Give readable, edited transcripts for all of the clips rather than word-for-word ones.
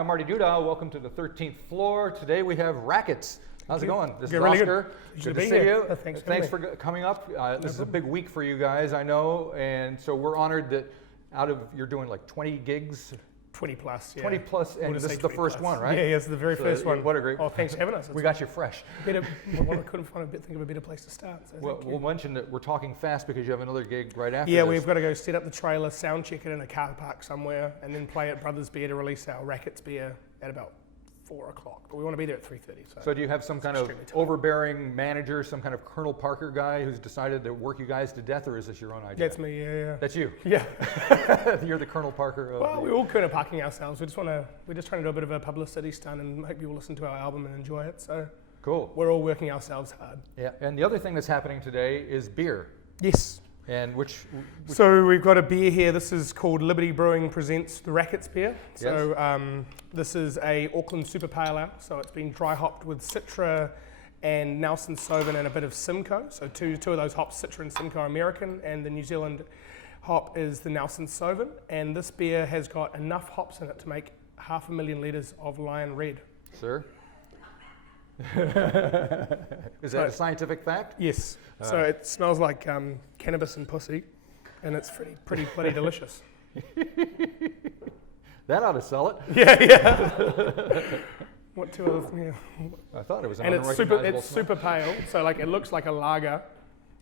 I'm Marty Duda. Welcome to the 13th floor. Today we have Rackets. How's it going? This is really Oscar. Good to see you. Thanks for coming up. This is a big week for you guys, I know, and so we're honored that you're doing like 20 gigs. 20 plus, yeah. 20 plus, and this is the first one, right? Yeah, it's the very first one. What a great. Oh, thanks for having us. We got you fresh. I couldn't think of a better place to start. So we'll mention that we're talking fast because you have another gig right after Yeah, this. we've got to go set up the trailer, sound check it in a car park somewhere, and then play at Brothers Beer to release our Rackets beer at about 4 o'clock. But we want to be there at 3:30. So do you have some kind of overbearing manager, some kind of Colonel Parker guy who's decided to work you guys to death, or is this your own idea? That's me, yeah. That's you? Yeah. You're the Colonel Parker of Well, we're all Colonel Parking ourselves. We're just trying to do a bit of a publicity stunt and hope you will listen to our album and enjoy it. So cool. We're all working ourselves hard. Yeah, and the other thing that's happening today is beer. Yes. And which So we've got a beer here. This is called Liberty Brewing presents the Rackets beer. So this is a Auckland Super Pale Ale. So it's been dry hopped with Citra and Nelson Sauvin and a bit of Simcoe. So two of those hops, Citra and Simcoe, are American, and the New Zealand hop is the Nelson Sauvin. And this beer has got enough hops in it to make 500,000 litres of Lion Red. Sir? Is that a scientific fact? Yes. So it smells like cannabis and pussy, and it's pretty bloody delicious. That ought to sell it. Yeah. What two other? Yeah. I thought it was an And unrecognizable it's super pale, so like it looks like a lager,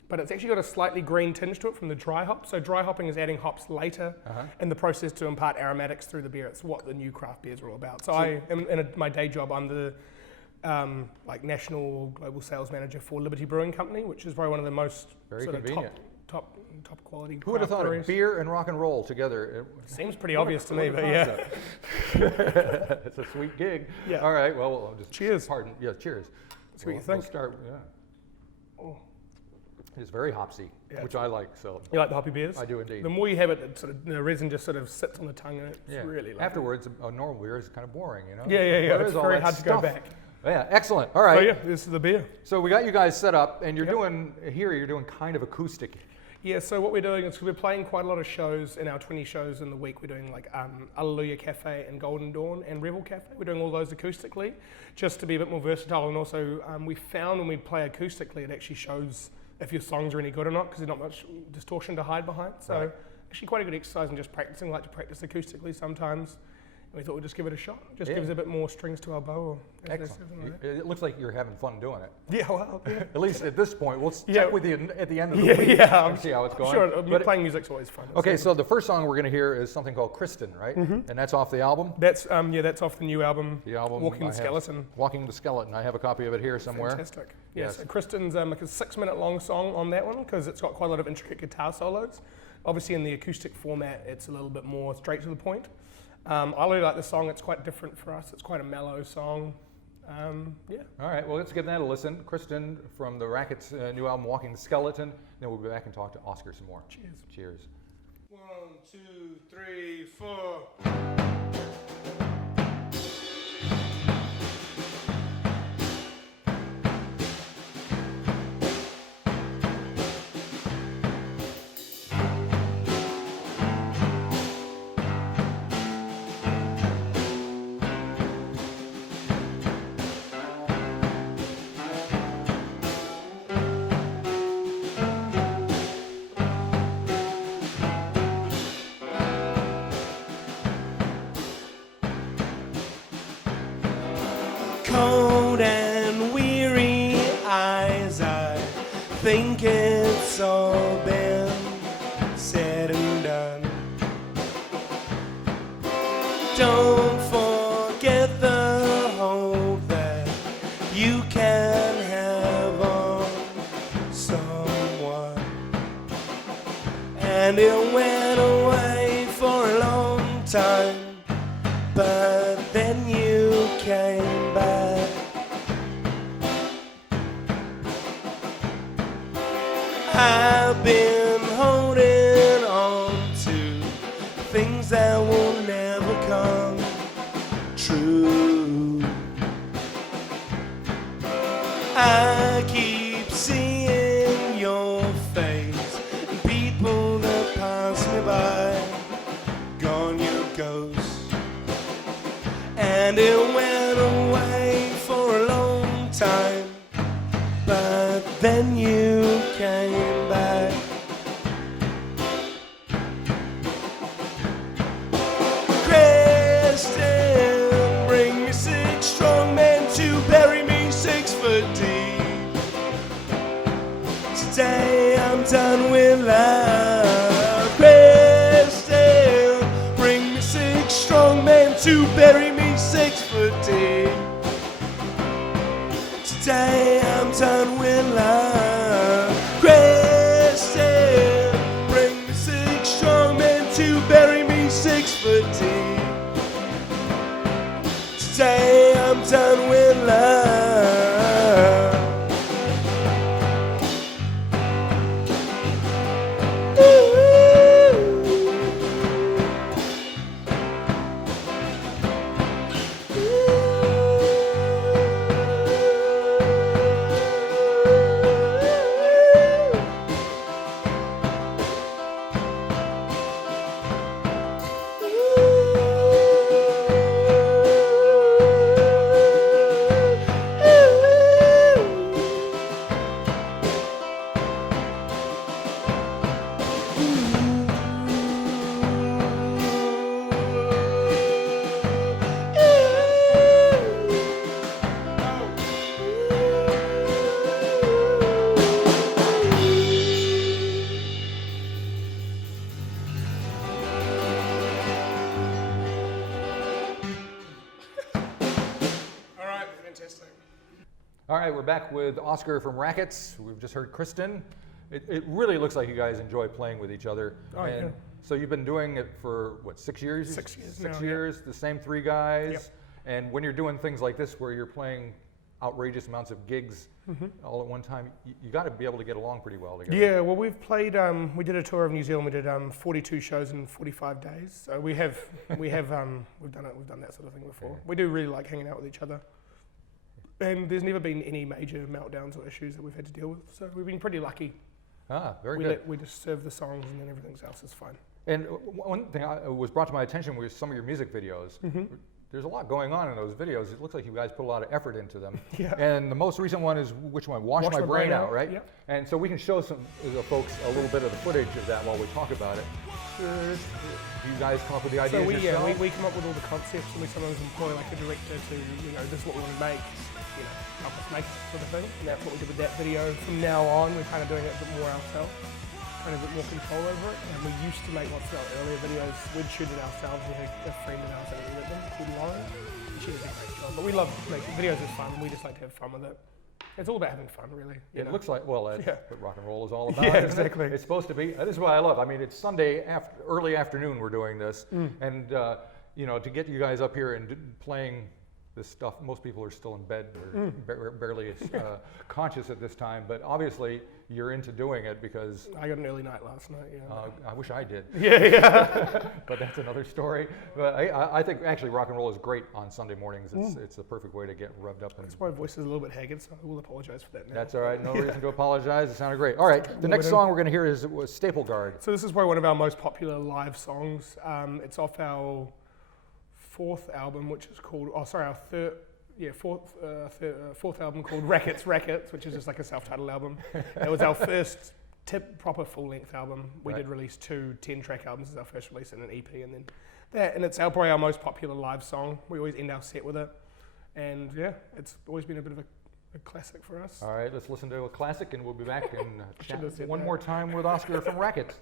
but it's actually got a slightly green tinge to it from the dry hop. So dry hopping is adding hops later in the process to impart aromatics through the beer. It's what the new craft beers are all about. So I am my day job, I'm the national global sales manager for Liberty Brewing Company, which is probably one of the most top quality. Who would have thought of beer and rock and roll together? Seems pretty obvious to me, but yeah. It's a sweet gig. Yeah. All right. Well, we'll just cheers. Pardon. Yeah. Cheers. That's what you think. We'll start. Yeah. Oh. It's very hopsy, which I like. So. You like the hoppy beers? I do indeed. The more you have it, the resin just sort of sits on the tongue, and it's really lovely. Afterwards, a normal beer is kind of boring, you know. Yeah. It's very hard to go back. Yeah, excellent. All right. So yeah, this is the beer. So we got you guys set up, and you're doing kind of acoustic. Yeah, so what we're doing is we're playing quite a lot of shows in our 20 shows in the week. We're doing like Alleluia Cafe and Golden Dawn and Rebel Cafe. We're doing all those acoustically just to be a bit more versatile. And also we found when we play acoustically, it actually shows if your songs are any good or not because there's not much distortion to hide behind. So actually quite a good exercise in just practicing. I like to practice acoustically sometimes. And we thought we'd just give it a shot. Just gives a bit more strings to our bow. Excellent. It looks like you're having fun doing it. Yeah, well, yeah. At least at this point. We'll check with you at the end of the week and see how it's going. Sure, playing music's always fun. Okay, so the first song we're going to hear is something called Kristen, right? And that's off the album? That's off the new album, Walking the Skeleton. Walking the Skeleton. I have a copy of it here somewhere. Fantastic. Yes, so Kristen's like a 6-minute long song on that one because it's got quite a lot of intricate guitar solos. Obviously in the acoustic format, it's a little bit more straight to the point. I really like the song. It's quite different for us. It's quite a mellow song. All right. Well, let's give that a listen. Kristen from the Rackets' new album, Walking the Skeleton. Then we'll be back and talk to Oscar some more. Cheers. 1, 2, 3, 4. Cold and weary eyes, I think it's all been said and done. Don't forget the hope that you can have on someone. And it went away for a long time, but then you came back. I've been holding on to things that will never come true. I keep seeing your face and people that pass me by. Gone, your ghost. And then you came back. Kristen, bring me 6 strong men to bury me 6 foot deep. Today I'm done with love. Kristen, bring me 6 strong men to bury me 6 foot deep. Today I'm done with love. Kristen, bring me 6 strong men to bury me 6 foot deep. Today I'm done with love. All right, we're back with Oscar from Rackets. We've just heard Kristen. It really looks like you guys enjoy playing with each other. Oh, yeah. So you've been doing it for, what, 6 years? 6 years 6 now, years, the same 3 guys. Yep. And when you're doing things like this where you're playing outrageous amounts of gigs all at one time, you got to be able to get along pretty well together. Yeah, well, we've played. We did a tour of New Zealand. We did 42 shows in 45 days. So we've done that sort of thing before. Okay. We do really like hanging out with each other. And there's never been any major meltdowns or issues that we've had to deal with. So we've been pretty lucky. Ah, very good. We just serve the songs and then everything else is fine. And one thing was brought to my attention was some of your music videos. There's a lot going on in those videos. It looks like you guys put a lot of effort into them. Yeah. And the most recent one is which one? Wash My Brain Out, right? Yep. And so we can show some folks a little bit of the footage of that while we talk about it. Do you guys come up with the ideas yourself? we come up with all the concepts and we sometimes employ like a director to, this is what we want to make, help us make it sort of thing. And that's what we did with that video. From now on, we're kind of doing it a bit more ourselves, kind of a bit more control over it. And we used to make lots of our earlier videos, we'd shoot it ourselves. We had a friend of ours that we with them called Lauren. And she does a great job. But we love making videos, is fun, and we just like to have fun with it. It's all about having fun, really. It looks like, well, that's what rock and roll is all about. Yeah, isn't exactly. It's supposed to be. This is what I love. I mean, it's Sunday early afternoon we're doing this. And, to get you guys up here and playing this stuff, most people are still in bed or barely conscious at this time. But obviously, you're into doing it because... I got an early night last night, I wish I did. Yeah. But that's another story. But I think actually rock and roll is great on Sunday mornings. It's the perfect way to get revved up. And My voice is a little bit haggard, so I will apologize for that now. that's all right. No reason to apologize. It sounded great. All right. The next song we're going to hear was Staple Guard. So this is probably one of our most popular live songs. It's off our 4th album, which is called, fourth album called Rackets, which is just like a self-titled album. It was our first proper full-length album. We did release 2 10-track albums as our first release and an EP, and then that, and it's probably our most popular live song. We always end our set with it, and it's always been a bit of a classic for us. All right, let's listen to a classic, and we'll be back and chat have said one that. more time with Oscar from Rackets.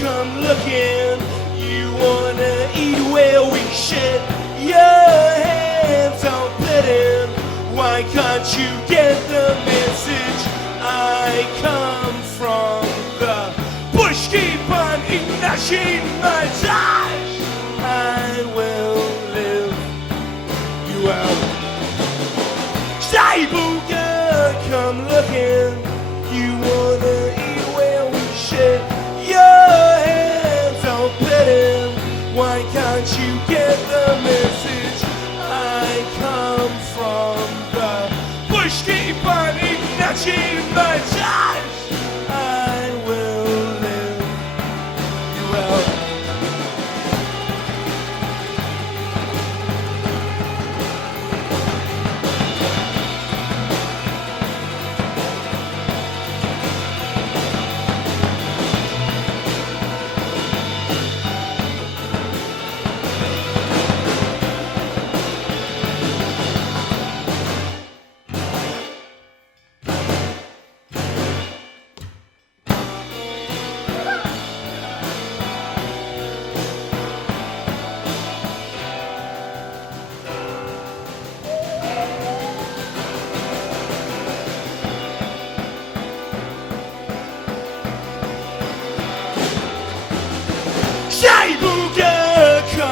Come looking, you wanna eat where we shit. Your hands are bleeding. Why can't you get the message? I come from the bush, keep on igniting my dash. I will live you out. Stay boogie. come looking. You wanna eat where we shit. Your hands on petting. Why can't you get the message? I come from the bush, keep on eating, not cheating my judge. I will live you out.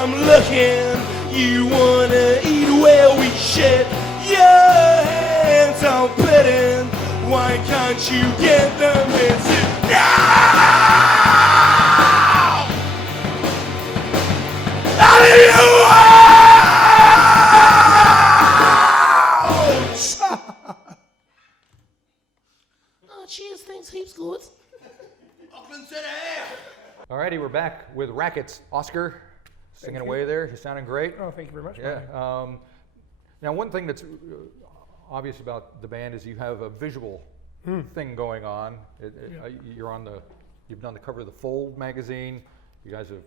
Looking, you wanna eat where we shit. Your hands on petting. Why can't you get the message now? Out of your house! Oh, cheers, thanks, heaps good. Auckland City. Alrighty, we're back with Rackets. Oscar, singing away there. You're sounding great. Oh, thank you very much. Yeah. Now, one thing that's obvious about the band is you have a visual thing going on. You've done the cover of the Fold magazine. You guys have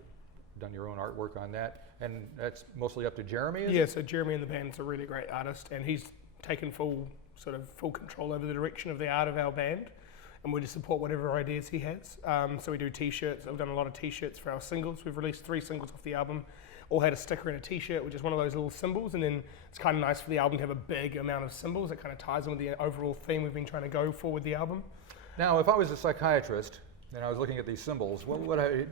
done your own artwork on that, and that's mostly up to Jeremy. Is it? So Jeremy in the band's a really great artist, and he's taken full control over the direction of the art of our band, and we just support whatever ideas he has. So we do t-shirts. I've done a lot of t-shirts for our singles. We've released 3 singles off the album. All had a sticker and a t-shirt, which is one of those little symbols, and then it's kind of nice for the album to have a big amount of symbols. It kind of ties in with the overall theme we've been trying to go for with the album. Now, if I was a psychiatrist and I was looking at these symbols, what would I?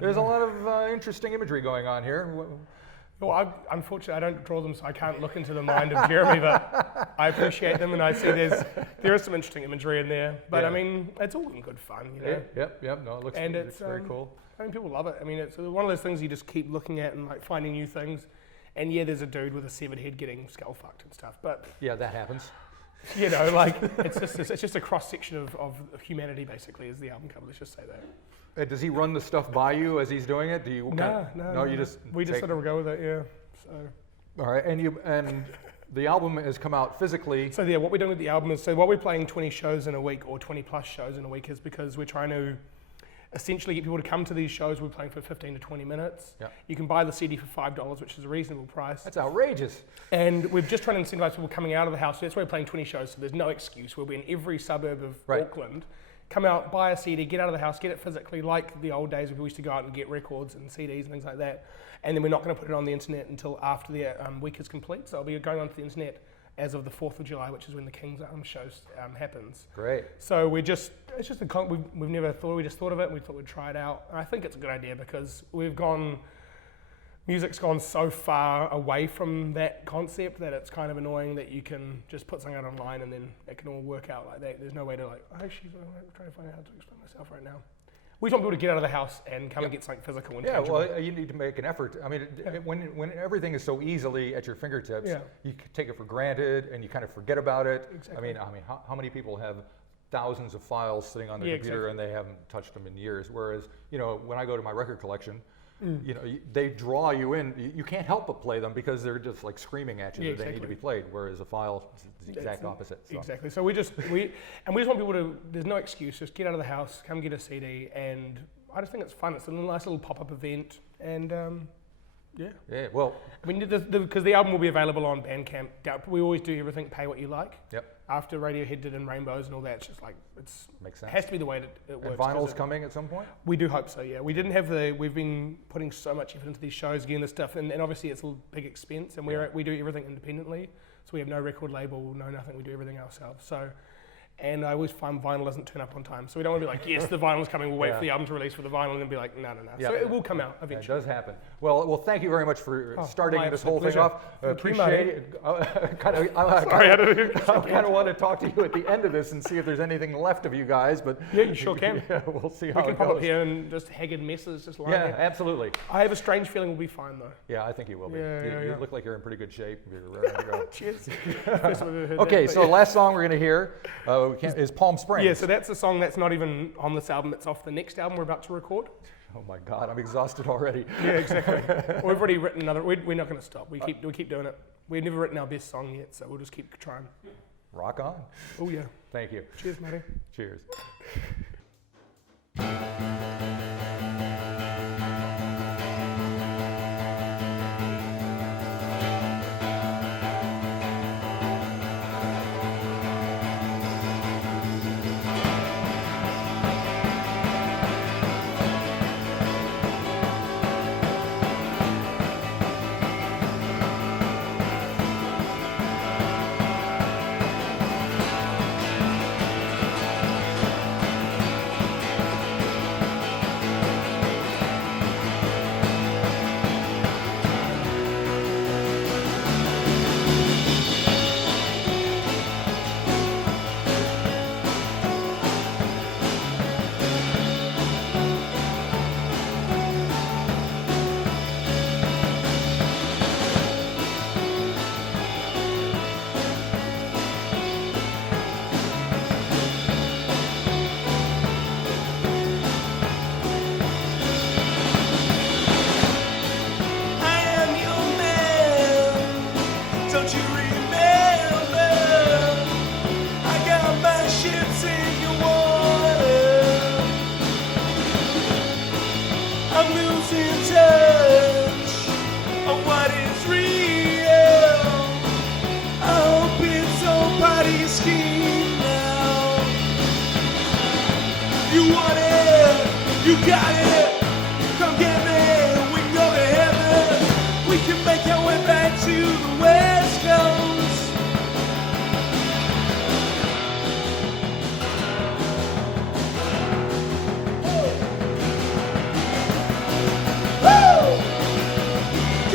There's a lot of interesting imagery going on here. Well, unfortunately, I don't draw them, so I can't look into the mind of Jeremy, but I appreciate them, and I see there is some interesting imagery in there. But Yeah. I mean, it's all in good fun, you know. Yep. No, it looks very cool. I mean, people love it. I mean, it's one of those things you just keep looking at and like finding new things. And yeah, there's a dude with a severed head getting skull fucked and stuff, but Yeah, that happens. you know, like it's just a cross section of humanity, basically, is the album cover. Let's just say that. Does he run the stuff by you as he's doing it? Do you? No. You just. We just sort of go with it, yeah. So. All right, and the album has come out physically. So yeah, what we're doing with the album is, so while we're playing 20 shows in a week or 20 plus shows in a week is because we're trying to essentially get people to come to these shows. We're playing for 15 to 20 minutes. Yep. You can buy the CD for $5, which is a reasonable price. That's outrageous. And we're just trying to incentivize people coming out of the house. So that's why we're playing 20 shows, so there's no excuse. We'll be in every suburb of Auckland. Come out, buy a CD, get out of the house, get it physically, like the old days when we used to go out and get records and CDs and things like that. And then we're not going to put it on the internet until after the week is complete. So it'll be going onto the internet as of the 4th of July, which is when the King's show happens. Great. So we just thought of it, and we thought we'd try it out. And I think it's a good idea because music's gone so far away from that concept that it's kind of annoying that you can just put something out online and then it can all work out like that. There's no way to like, I'm trying to find out how to explain myself right now. We want people to get out of the house and come and get something physical and tangible. Well, you need to make an effort. I mean, when everything is so easily at your fingertips, you take it for granted and you kind of forget about it. Exactly. I mean, how many people have thousands of files sitting on their computer and they haven't touched them in years? Whereas, when I go to my record collection, they draw you in. You can't help but play them because they're just like screaming at you that they need to be played. Whereas a file is the exact opposite. So. Exactly. So we just want people to. There's no excuse. Just get out of the house, come get a CD, and I just think it's fun. It's a nice little pop-up event, and Yeah. Well, I mean, because the album will be available on Bandcamp. We always do everything pay what you like. Yep. After Radiohead did In Rainbows and all that, it's just like makes sense. It has to be the way that it works. And vinyl's coming at some point? We do hope so, yeah. We've been putting so much effort into these shows, getting this stuff, and obviously it's a big expense, and we do everything independently, so we have no record label, no nothing, we do everything ourselves. So And I always find vinyl doesn't turn up on time. So we don't want to be like, yes, the vinyl's coming, we'll wait for the album to release for the vinyl, and then be like, no. Yeah. So it will come out It eventually. does happen. Well, thank you very much for starting my this whole absolute thing off. pleasure. Appreciate it. I kind of want to talk to you at the end of this and see if there's anything left of you guys, but Yeah, you sure can. yeah, we'll see how We can it pop goes. up here and just haggard messes just lying Yeah, there. absolutely. I have a strange feeling we'll be fine though. Yeah, I think you will be. Yeah, You yeah. look like you're in pretty good shape. You're ready to go. Cheers. First time I've ever heard Okay, that, so but yeah. last song we're going to hear is Palm Springs. Yeah, so that's a song that's not even on this album, it's off the next album we're about to record. Oh my God, I'm exhausted already. Yeah, exactly. We've already written another, we're not going to stop. We keep doing it. We've never written our best song yet, so we'll just keep trying. Rock on. Oh yeah. Thank you. Cheers, Matty. Cheers. I am your man. Don't you remember? I got my ships in your water. I'm losing touch of what is real. I hope it's all party scheme now. You want it, you got it. Come get me, we can go to heaven. We can make our way back to the West Coast. Woo!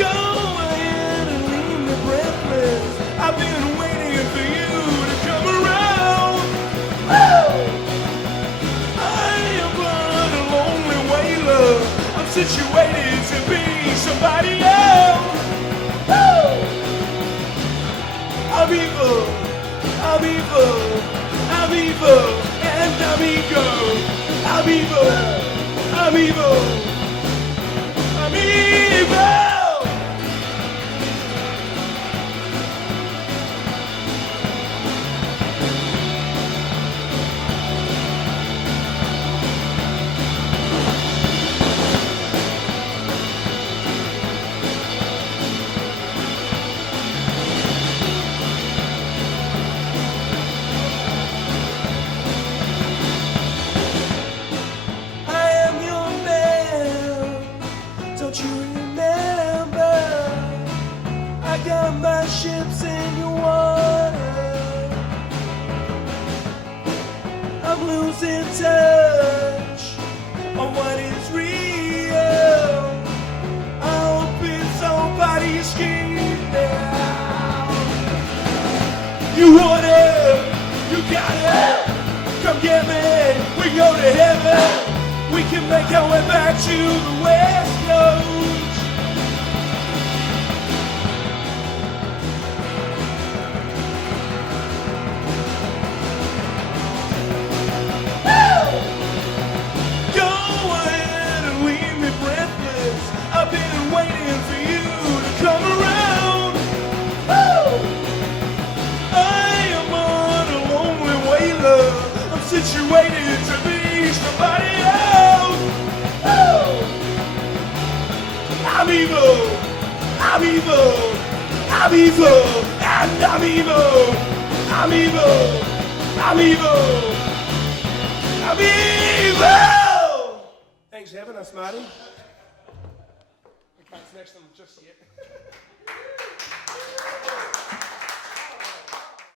Go ahead and leave me breathless. I've been waiting for you to come around. Woo! I am but a lonely whaler. I'm situated to be somebody else. Woo! I'm evil, I'm evil, I'm evil, and I'm ego. I'm evil, I'm evil, I'm evil. I am your man. Don't you remember? I got my ships in your water. I'm losing touch on what is real. I hope it's somebody's scheme now. You want it, you got it. Come get me, we go to heaven. We can make our way back to the West Coast. Woo! Go ahead and leave me breathless. I've been waiting for you to come around. Woo! I am on a lonely whaler. I'm situated to be somebody else. Woo! I'm evil, I'm evil, I'm evil, and I'm evil, I'm evil, I'm evil, I'm evil. Thanks for having us, Marty. We can't snatch them just yet.